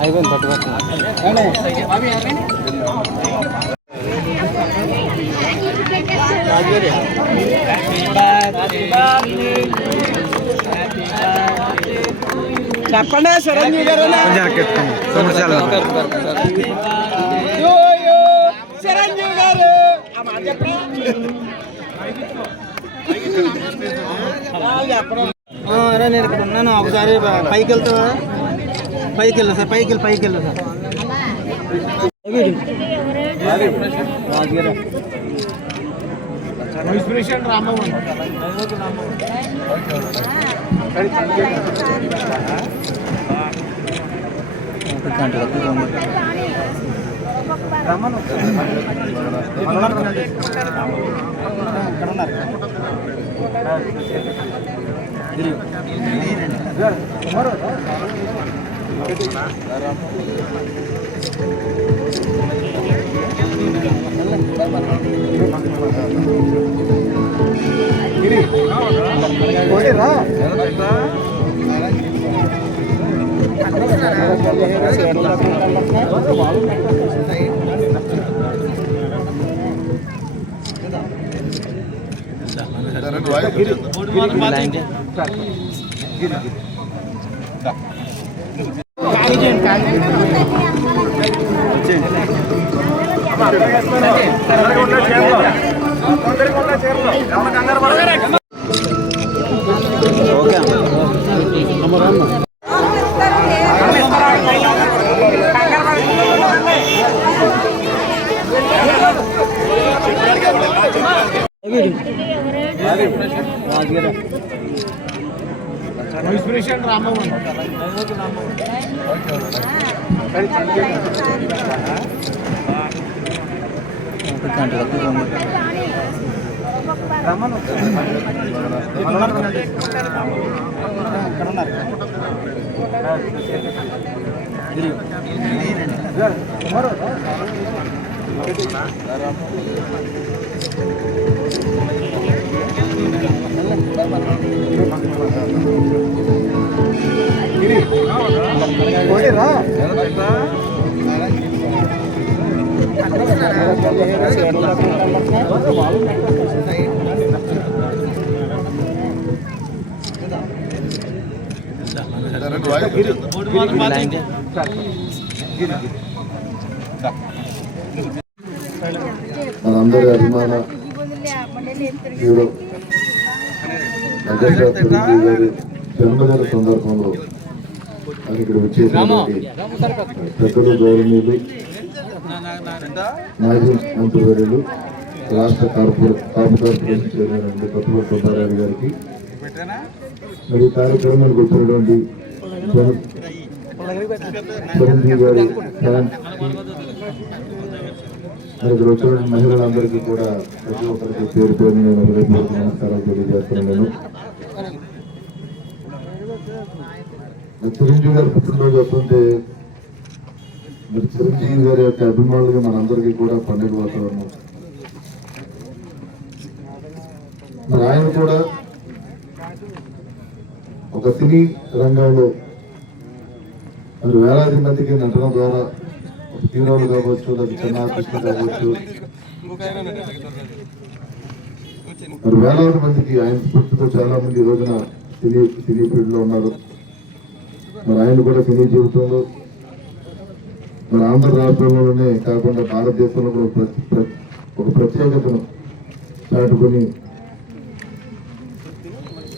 అయిపోయింది పట్టుకోండి. చెప్పండి చిరంజీవి గారు. చిరంజీవి గారు నేను ఇక్కడ ఉన్నాను. ఒకసారి పైకి వెళ్తావా? పైకి వెళ్ళు సార్, పైకి వెళ్ళు సార్. రామ్మోహన్ మనందరి అభిమాన హీరో గారి జన్మదిన సందర్భంలో ఇక్కడ వచ్చేసినటువంటి పెద్దలు, గౌరవనీయులు, మాజీ మంత్రివర్యులు, రాష్ట్ర కార్పొరేషన్ చైర్మన్ అండి కొత్తపల్లి సుబ్బారావు గారికి, మరి కార్యక్రమానికి వచ్చినటువంటి చిరంజీవి గారి ఫ్యాన్స్, మరి ఇక్కడ వచ్చిన మహిళలందరికీ కూడా ప్రతి ఒక్కరికి పేరు పేరు నేను హృదయపూర్వక నమస్కారాలు తెలియజేస్తున్నాను. చిరంజీవి గారి పుట్టినరోజు వస్తుంటే మరి చిరంజీవి గారి యొక్క అభిమానులుగా మనందరికీ కూడా పండుగ వాతావరణం. మరి ఆయన కూడా ఒక సినీ రంగంలో మరి వేలాది మందికి నటన ద్వారా హీరోలు కావచ్చు, లేదా చిన్న ఆర్టిస్టులు కావచ్చు, మరి వేలాది మందికి ఆయన స్ఫూర్తితో చాలా మంది ఈ రోజున సినీ ఫీల్డ్ లో ఉన్నారు. మరి ఆయన కూడా సినీ జీవితంలో మన ఆంధ్ర రాష్ట్రంలోనే కాకుండా భారతదేశంలో కూడా ఒక ప్రత్యేకతను చాటుకొని,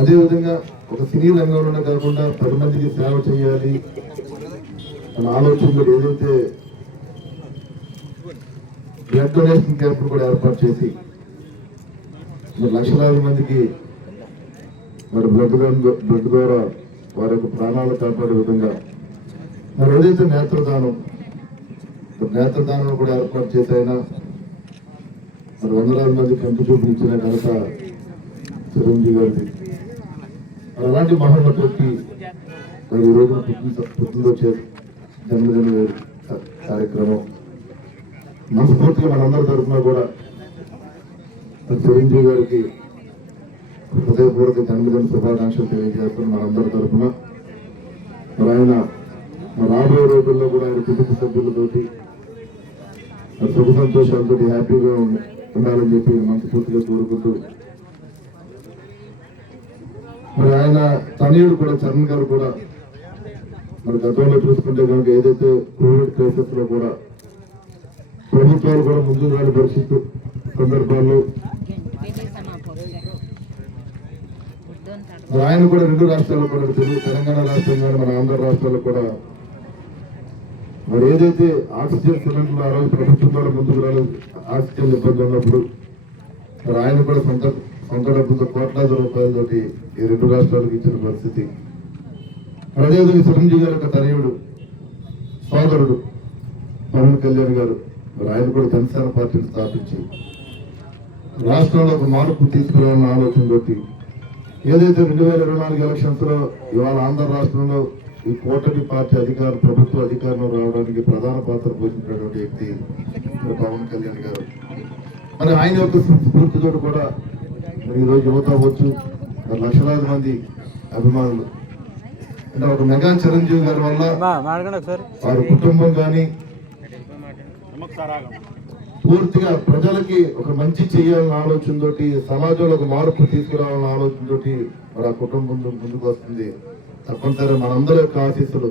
అదేవిధంగా ఒక సినీ రంగంలోనే కాకుండా 10 మందికి సేవ చేయాలి మన ఆలోచనలో ఏదైతే బ్లడ్ డొనేషన్ క్యాంప్ కూడా ఏర్పాటు చేసి మరి లక్షలాది మందికి మరి బ్లడ్ ద్వారా వారి యొక్క ప్రాణాలు కాపాడే విధంగా మరి ఏదైతే నేత్రదానం కూడా ఏర్పాటు చేసైనా మరి వందలాది మంది కంటి చూపించిన ఘనత చిరంజీవి గారిది. అలాంటి మహోన్నతుడికి మరి ఈ రోజున పుట్టినరోజు జన్మదిన కార్యక్రమం మనస్ఫూర్తిగా మనందరి తరఫున కూడా చిరంజీవి గారికి హృదయపూర్వక జన్మదిన శుభాకాంక్షలు తెలియజేస్తున్న మనందరి తరఫున మరి ఆయన రాబోయే రోజుల్లో కూడా ఆయన కుటుంబ సభ్యులతోటి సుఖ సంతోషాలతో హ్యాపీగా ఉండాలని చెప్పి మనస్ఫూర్తిగా కోరుకుంటూ మరి ఆయన తనయుడు కూడా చరణ్ గారు కూడా మరి గతంలో చూసుకుంటే కనుక ఏదైతే కోవిడ్ కేసెస్ లో కూడా ప్రభుత్వాలు కూడా ముందుకు రాని పరిస్థితి సందర్భాల్లో మరి ఆయన కూడా రెండు రాష్ట్రాల్లో కూడా తెలంగాణ రాష్ట్రం కానీ మన ఆంధ్ర రాష్ట్రాల్లో కూడా మరి ఏదైతే ఆక్సిజన్ సిలిండర్లు ఆ రోజు ప్రభుత్వం ద్వారా ముందుకు రాలేదు ఆక్సిజన్ ఇబ్బంది ఉన్నప్పుడు మరి ఆయన కూడా సొంత డబ్బుతో కోట్లాది రూపాయలతోటి ఈ రెండు రాష్ట్రాలకు ఇచ్చిన పరిస్థితి. అదేవిధంగా చిరంజీవి గారి యొక్క తనయుడు సోదరుడు పవన్ కళ్యాణ్ గారు మరి ఆయన కూడా జనసేన పార్టీని స్థాపించి రాష్ట్రంలో ఒక మార్పు తీసుకురావాలన్న ఆలోచనతో ఏదైతే 2024 ఎలక్షన్స్ లో ఇవాళ ఆంధ్ర రాష్ట్రంలో ఈ కూటమి పార్టీ ప్రభుత్వ అధికారంలో రావడానికి ప్రధాన పాత్ర పోషించినటువంటి వ్యక్తి పవన్ కళ్యాణ్ గారు. మరి ఆయన యొక్క స్ఫూర్తితో కూడా మరి ఈరోజు యువత అవ్వచ్చు లక్షలాది మంది అభిమానులు అంటే ఒక మెగా చిరంజీవి గారి వల్ల వారి కుటుంబం కానీ పూర్తిగా ప్రజలకి ఒక మంచి చేయాలన్న ఆలోచనతో సమాజంలో ఒక మార్పు తీసుకురావాలన్న ఆలోచనతో మరి ఆ కుటుంబం ముందుకు వస్తుంది. తప్పనిసరిగా మనందరి యొక్క ఆశీస్సులు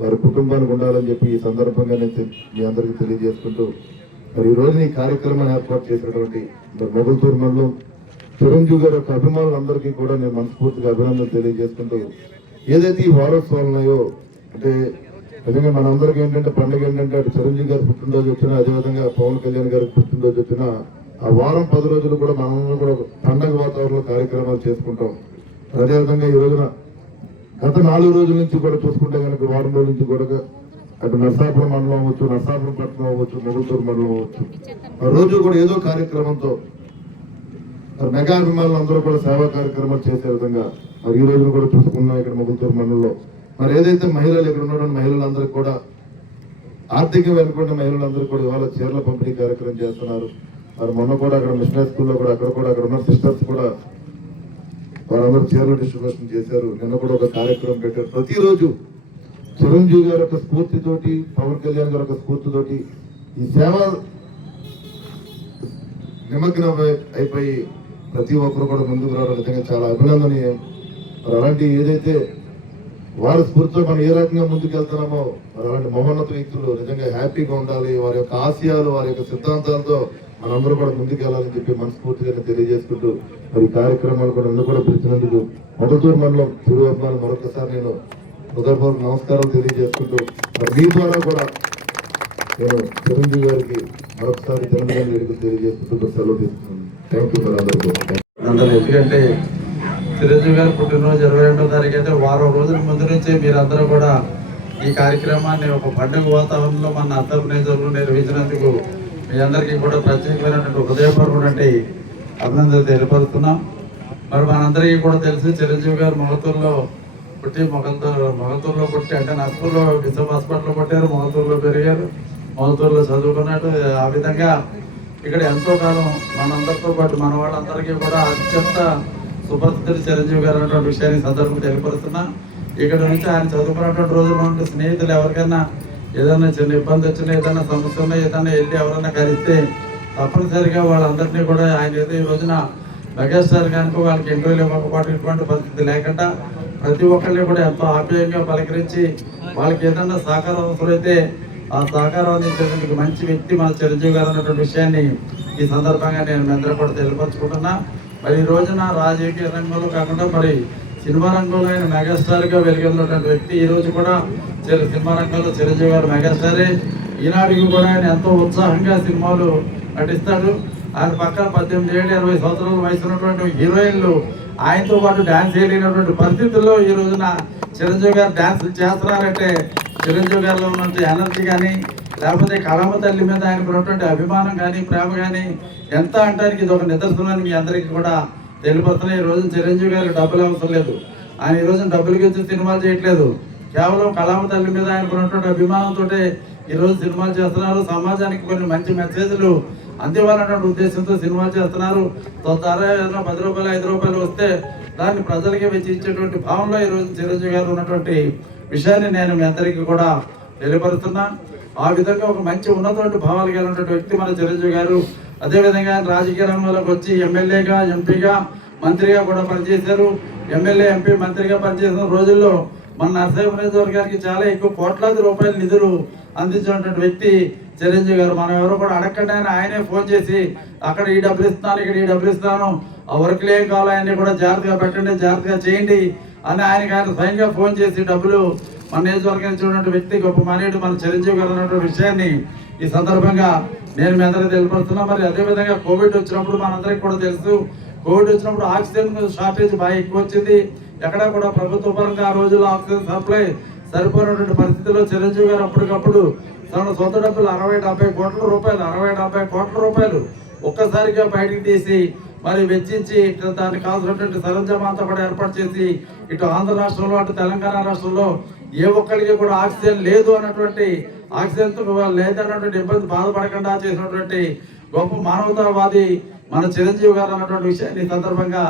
వారి కుటుంబానికి ఉండాలని చెప్పి ఈ సందర్భంగా నేను మీ అందరికీ తెలియజేసుకుంటూ మరి ఈ రోజు ఈ కార్యక్రమాన్ని ఏర్పాటు చేసినటువంటి మొగల్తూరు మండలం చిరంజీవి గారి యొక్క అభిమానులందరికీ కూడా నేను మనస్ఫూర్తిగా అభినందనలు తెలియజేసుకుంటూ ఏదైతే ఈ వారోత్సవాలు ఉన్నాయో అంటే నిజంగా మనందరికీ ఏంటంటే పండుగ ఏంటంటే అటు చిరంజీవి గారు పుట్టినరోజు వచ్చినా అదేవిధంగా పవన్ కళ్యాణ్ గారి పుట్టినరోజు వచ్చినా ఆ వారం 10 రోజులు కూడా మనందరం కూడా పండుగ వాతావరణంలో కార్యక్రమాలు చేసుకుంటాం. అదేవిధంగా ఈ రోజున గత 4 రోజుల నుంచి కూడా చూసుకుంటే కనుక వారం రోజుల నుంచి కూడా అటు నర్సాపురం మండలం అవ్వచ్చు, నర్సాపురం పట్టణం అవ్వచ్చు, మొగల్తూరు మండలం అవ్వచ్చు, ఆ రోజు కూడా ఏదో కార్యక్రమంతో మెగా అభిమానులు అందరూ కూడా సేవా కార్యక్రమాలు చేసే విధంగా మరి ఈ రోజున కూడా చూసుకున్నాం ఇక్కడ మొగల్తూరు మండలంలో. మరి ఏదైతే మహిళలు ఇక్కడ ఉన్నటువంటి మహిళలందరికీ కూడా ఆర్థికంగా వెనుకున్న మహిళలందరూ కూడా ఇవాళ చీరల పంపిణీ కార్యక్రమం చేస్తున్నారు. మరి మొన్న కూడా అక్కడ మిషనరీ స్కూల్లో కూడా అక్కడ ఉన్న సిస్టర్స్ కూడా వారందరూ చీరల డిస్ట్రిబ్యూషన్ చేశారు. నిన్న కూడా ఒక కార్యక్రమం పెట్టారు. ప్రతిరోజు చిరంజీవి గారి యొక్క స్ఫూర్తితోటి పవన్ కళ్యాణ్ గారి యొక్క స్ఫూర్తితోటి ఈ సేవ నిమగ్నం అయిపోయి ప్రతి ఒక్కరు కూడా ముందుకు రావడం నిజంగా చాలా అభినందనీయం. మరి అలాంటి ఏదైతే వారి స్ఫూర్తితో మనం ఏ రకంగా ముందుకు వెళ్తున్నామో మరి అలాంటి మహోన్నత వ్యక్తులు నిజంగా హ్యాపీగా ఉండాలి. వారి యొక్క ఆశయాలు వారి యొక్క సిద్ధాంతాలతో మనందరూ కూడా ముందుకు వెళ్ళాలని చెప్పి మనస్ఫూర్తిగా తెలియజేసుకుంటూ మరి కార్యక్రమాలు కూడా నన్ను కూడా పిలిచినందుకు మొగల్తూరు మండలం తిరువైపున మరొకసారి నేను హృదయపూర్వక నమస్కారం తెలియజేసుకుంటూ మరి మీ ద్వారా కూడా నేను చిరంజీవి గారికి మరొకసారి జన్మదిన వేడుకలు తెలియజేసుకుంటూ సెలవు తీసుకున్నాను. థ్యాంక్ యూ అందరూ. ఎందుకంటే చిరంజీవి గారు పుట్టినరోజు 22వ తారీఖు అయితే వారం రోజుల ముందు నుంచి మీరందరూ కూడా ఈ కార్యక్రమాన్ని ఒక పండుగ వాతావరణంలో మన నర్సాపురం నిర్వహించినందుకు మీ అందరికీ కూడా ప్రత్యేకమైనటువంటి హృదయపూర్వకమైనటువంటి అభినందనలు తెలియపరుస్తున్నాం. మరి మనందరికీ కూడా తెలిసి చిరంజీవి గారు మొగల్తూరులో పుట్టి అంటే నర్సపూర్లో డిసెంబర్ హాస్పిటల్లో పుట్టారు, మొగల్తూరులో పెరిగారు, మొగల్తూరులో చదువుకున్నాడు. ఆ విధంగా ఇక్కడ ఎంతో కాలం మనందరితో పాటు మన వాళ్ళందరికీ కూడా అత్యంత సుపరిచితుడు చిరంజీవి గారు అన్నటువంటి విషయాన్ని సందర్భంగా తెలియపరుస్తున్నా. ఇక్కడ నుంచి ఆయన చదువుకున్నటువంటి రోజుల్లో ఉంటే స్నేహితులు ఎవరికైనా ఏదైనా చిన్న ఇబ్బంది వచ్చినా ఏదైనా సమస్య ఉన్నా ఏదైనా వెళ్ళి ఎవరైనా కలిస్తే తప్పనిసరిగా వాళ్ళందరినీ కూడా ఆయన ఏదో ఈ రోజున మెగాస్టార్ కనుక వాళ్ళకి ఇంటర్వ్యూలు ఇవ్వకపోవడం ఇటువంటి పరిస్థితి లేకుండా ప్రతి ఒక్కరిని కూడా ఎంతో ఆప్యాయంగా పలకరించి వాళ్ళకి ఏదైనా సహకారం అవసరమైతే ఆ సహకారం అందించేందుకు మంచి వ్యక్తి మన చిరంజీవి గారు అన్నటువంటి విషయాన్ని ఈ సందర్భంగా నేను మీ అందరూ కూడా తెలియపరుచుకుంటున్నా. మరి ఈ రోజున రాజకీయ రంగంలో కాకుండా మరి సినిమా రంగంలో ఆయన మెగాస్టార్గా వెలుగొందినటువంటి వ్యక్తి. ఈ రోజు కూడా సినిమా రంగంలో చిరంజీవి గారు మెగాస్టారే. ఈనాటికి కూడా ఆయన ఎంతో ఉత్సాహంగా సినిమాలు నటిస్తాడు. ఆయన పక్కన 18 ఏళ్ళు 20 సంవత్సరాల వయసు ఉన్నటువంటి హీరోయిన్లు ఆయనతో పాటు డ్యాన్స్ చేయలేనటువంటి పరిస్థితుల్లో ఈ రోజున చిరంజీవి గారు డ్యాన్స్ చేస్తున్నారంటే చిరంజీవి గారిలో ఉన్నటువంటి ఎనర్జీ కానీ లేకపోతే కళామ తల్లి మీద ఆయనకు ఉన్నటువంటి అభిమానం కానీ ప్రేమ కానీ ఎంత అంటానికి ఇది ఒక నిదర్శనాన్ని మీ అందరికీ కూడా తెలియపరుస్తున్నాయి. ఈ రోజున చిరంజీవి గారికి డబ్బులు అవసరం లేదు. ఆయన ఈ రోజున డబ్బులకి వచ్చి సినిమాలు చేయట్లేదు. కేవలం కళామ తల్లి మీద ఆయనకు ఉన్నటువంటి అభిమానంతో ఈరోజు సినిమాలు చేస్తున్నారు. సమాజానికి కొన్ని మంచి మెసేజ్లు అందివ్వాలన్నటువంటి ఉద్దేశంతో సినిమాలు చేస్తున్నారు. తద్వారా ఏదైనా 10 రూపాయలు 5 రూపాయలు వస్తే దాన్ని ప్రజలకే వెచ్చించేటువంటి భావంలో ఈరోజు చిరంజీవి గారు ఉన్నటువంటి విషయాన్ని నేను మీ అందరికీ కూడా తెలియపరుస్తున్నా. ఆ విధంగా ఒక మంచి ఉన్నటువంటి భావాలు కలిగినటువంటి వ్యక్తి మన చిరంజీవి గారు. అదేవిధంగా రాజకీయ రంగంలోకి వచ్చి ఎమ్మెల్యేగా, ఎంపీగా, మంత్రిగా కూడా పనిచేశారు. ఎమ్మెల్యే, ఎంపీ, మంత్రిగా పనిచేసిన రోజుల్లో మన నరసింహ నియోజకవర్గానికి చాలా ఎక్కువ కోట్లాది రూపాయల నిధులు అందించినటువంటి వ్యక్తి చిరంజీవి గారు. మనం ఎవరో కూడా అడగండి, ఆయనే ఫోన్ చేసి అక్కడ ఈ డబ్బులు ఇస్తున్నాను, ఇక్కడ ఈ డబ్బులు ఇస్తాను, ఆ వర్క్లు ఏం కావాలో ఆయన్ని కూడా జాగ్రత్తగా పెట్టండి, జాగ్రత్తగా చేయండి అని ఆయన స్వయంగా ఫోన్ చేసి డబ్బులు మన నియోజకవర్గానికి ఇచ్చినటువంటి వ్యక్తి గొప్ప మానేడు మన చిరంజీవి గారు అన్నటువంటి విషయాన్ని ఈ సందర్భంగా నేను మీ అందరికీ తెలియపరుస్తున్నా. మరి అదేవిధంగా కోవిడ్ వచ్చినప్పుడు మనందరికీ కూడా తెలుసు, కోవిడ్ వచ్చినప్పుడు ఆక్సిజన్ షార్టేజ్ బాగా ఎక్కువ వచ్చింది. ఎక్కడా కూడా ప్రభుత్వ పరంగా ఆ రోజుల్లో ఆక్సిజన్ సప్లై సరిపోయినటువంటి పరిస్థితిలో చిరంజీవి గారు అప్పటికప్పుడు తన సొంత డబ్బులు 60-70 కోట్ల రూపాయలు ఒక్కసారిగా బయటికి తీసి మరి వెచ్చించి దానికి కావాల్సినటువంటి సరంజామా అంతా కూడా ఏర్పాటు చేసి ఇటు ఆంధ్ర రాష్ట్రంలో అటు తెలంగాణ రాష్ట్రంలో ఏ ఒక్కరికి కూడా ఆక్సిజన్ లేదు అన్నటువంటి ఆక్సిజన్ లేదన్నటువంటి ఇబ్బంది బాధపడకుండా చేసినటువంటి గొప్ప మానవతావాది మన చిరంజీవి గారు అన్నటువంటి విషయాన్ని సందర్భంగా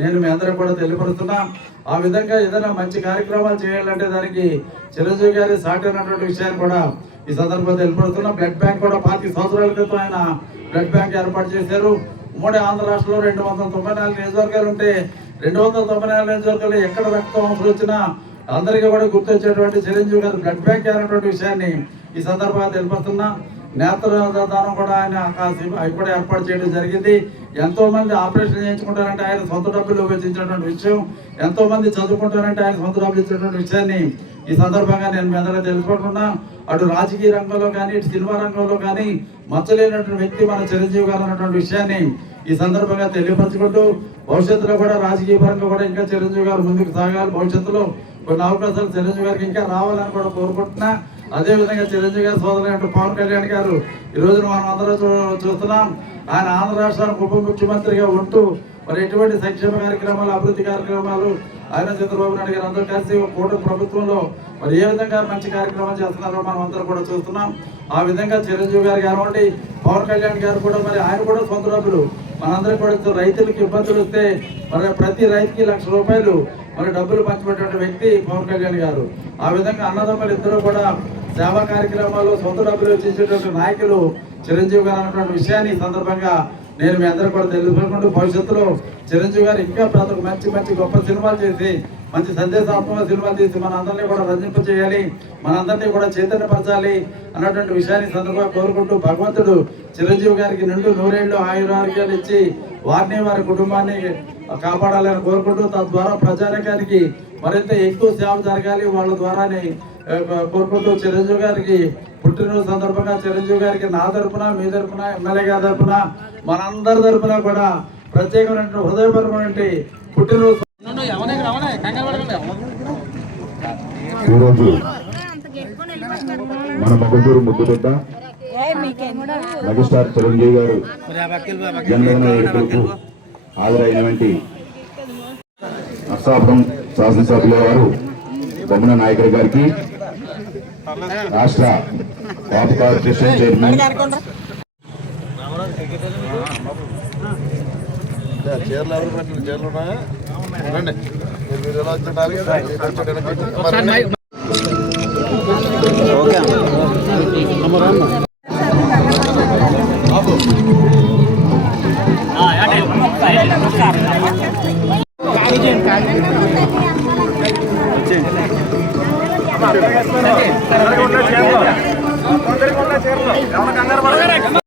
నేను మీ అందరూ కూడా తెలియపరుస్తున్నా. ఆ విధంగా ఏదైనా మంచి కార్యక్రమాలు చేయాలంటే దానికి చిరంజీవి గారి సాటి అన్నటువంటి విషయాన్ని కూడా ఈ సందర్భంగా తెలియపరుస్తున్నా. బ్లడ్ బ్యాంక్ కూడా 25 సంవత్సరాల క్రితం ఆయన బ్లడ్ బ్యాంక్ ఏర్పాటు చేశారు. ఉమ్మడి ఆంధ్ర రాష్ట్రంలో 294 నియోజకవర్గాలు ఉంటే 294 నియోజకవర్గాలు ఎక్కడ రక్తం అవసరం వచ్చినా అందరికీ కూడా గుర్తొచ్చేటువంటి చిరంజీవి గారు బ్లడ్ బ్యాంక్ అనేటువంటి విషయాన్ని ఈ సందర్భంగా తెలియపరుస్తున్నా. నేత్రదానం కూడా ఆయన అవి కూడా ఏర్పాటు చేయడం జరిగింది. ఎంతో మంది ఆపరేషన్ చేయించుకుంటారంటే ఆయన సొంత డబ్బులు వెచ్చించినటువంటి విషయం, ఎంతో మంది చదువుకుంటారంటే ఆయన సొంత డబ్బులు ఇచ్చినటువంటి విషయాన్ని ఈ సందర్భంగా నేను మీ అందరూ తెలుసుకుంటున్నా. అటు రాజకీయ రంగంలో కానీ ఇటు సినిమా రంగంలో కానీ మచ్చలేనటువంటి వ్యక్తి మన చిరంజీవి గారు అన్నటువంటి విషయాన్ని ఈ సందర్భంగా తెలియపరచుకుంటూ భవిష్యత్తులో కూడా రాజకీయ పరంగా కూడా ఇంకా చిరంజీవి గారు ముందుకు సాగాలి. భవిష్యత్తులో కొన్ని అవకాశాలు చిరంజీవి గారికి ఇంకా రావాలని కూడా కోరుకుంటున్నా. అదేవిధంగా చిరంజీవి గారి సోదరుడు పవన్ కళ్యాణ్ గారు ఈ రోజున మనం అందరూ చూస్తున్నాం. ఆయన ఆంధ్ర రాష్ట్రానికి ఉప ముఖ్యమంత్రిగా ఉంటూ మరి ఎటువంటి సంక్షేమ కార్యక్రమాలు, అభివృద్ధి కార్యక్రమాలు ఆయన చంద్రబాబు నాయుడు గారు అందరూ కలిసి కూటమి ప్రభుత్వంలో మరి ఏ విధంగా మంచి కార్యక్రమాలు చేస్తున్నారో మనం అందరూ కూడా చూస్తున్నాం. ఆ విధంగా చిరంజీవి గారు కానివ్వండి, పవన్ కళ్యాణ్ గారు కూడా మరి ఆయన కూడా సొంత డబ్బులు మనందరూ కూడా రైతులకు ఇబ్బందులు వస్తే మరి ప్రతి రైతుకి ₹1,00,000 మరి డబ్బులు పంచిపెట్టిన వ్యక్తి పవన్ కళ్యాణ్ గారు. ఆ విధంగా అన్నదమ్ములు ఇద్దరు కూడా సేవా కార్యక్రమాలు సొంత డబ్బులు వచ్చేసేటువంటి నాయకులు చిరంజీవి గారు అన్నటువంటి విషయాన్ని ఈ సందర్భంగా నేను మీ అందరూ కూడా తెలుసుకుంటూ భవిష్యత్తులో చిరంజీవి గారు ఇంకా మంచి మంచి గొప్ప సినిమాలు చేసి మంచి సందేశాత్మక సినిమాలు తీసి మన అందరినీ కూడా రంజింప చేయాలి, మనందరినీ కూడా చైతన్యపరచాలి అన్నటువంటి విషయాన్ని సందర్భంగా కోరుకుంటూ భగవంతుడు చిరంజీవి గారికి నిండు 100 ఏళ్ళు ఆయురారోగ్యాలు ఇచ్చి వారిని వారి కుటుంబాన్ని కాపాడాలని కోరుకుంటూ తద్వారా ప్రజానికానికి మరింత ఎక్కువ సేవ జరగాలి వాళ్ళ ద్వారానే కోరుకుంటూ చిరంజీవి గారికి పుట్టినరోజు సందర్భంగా చిరంజీవి గారికి నా తరపున, మీ తరపున, ఎమ్మెల్యే గారి తరపున, మనందరి తరపున కూడా ప్రత్యేకమైన హృదయపరమైన పుట్టినరోజు. ఈరోజు మన మొగదూరు ముద్దుబిడ్డ మెగాస్టార్ చిరంజీవి గారు జన్మదిన వేడుకలకు హాజరైనటువంటి నర్సాపురం శాసనసభ్యుల వారు బొమ్మన నాయకుడి గారికి, రాష్ట్ర పాత కార్పొరేషన్ చైర్మన్ ఓకే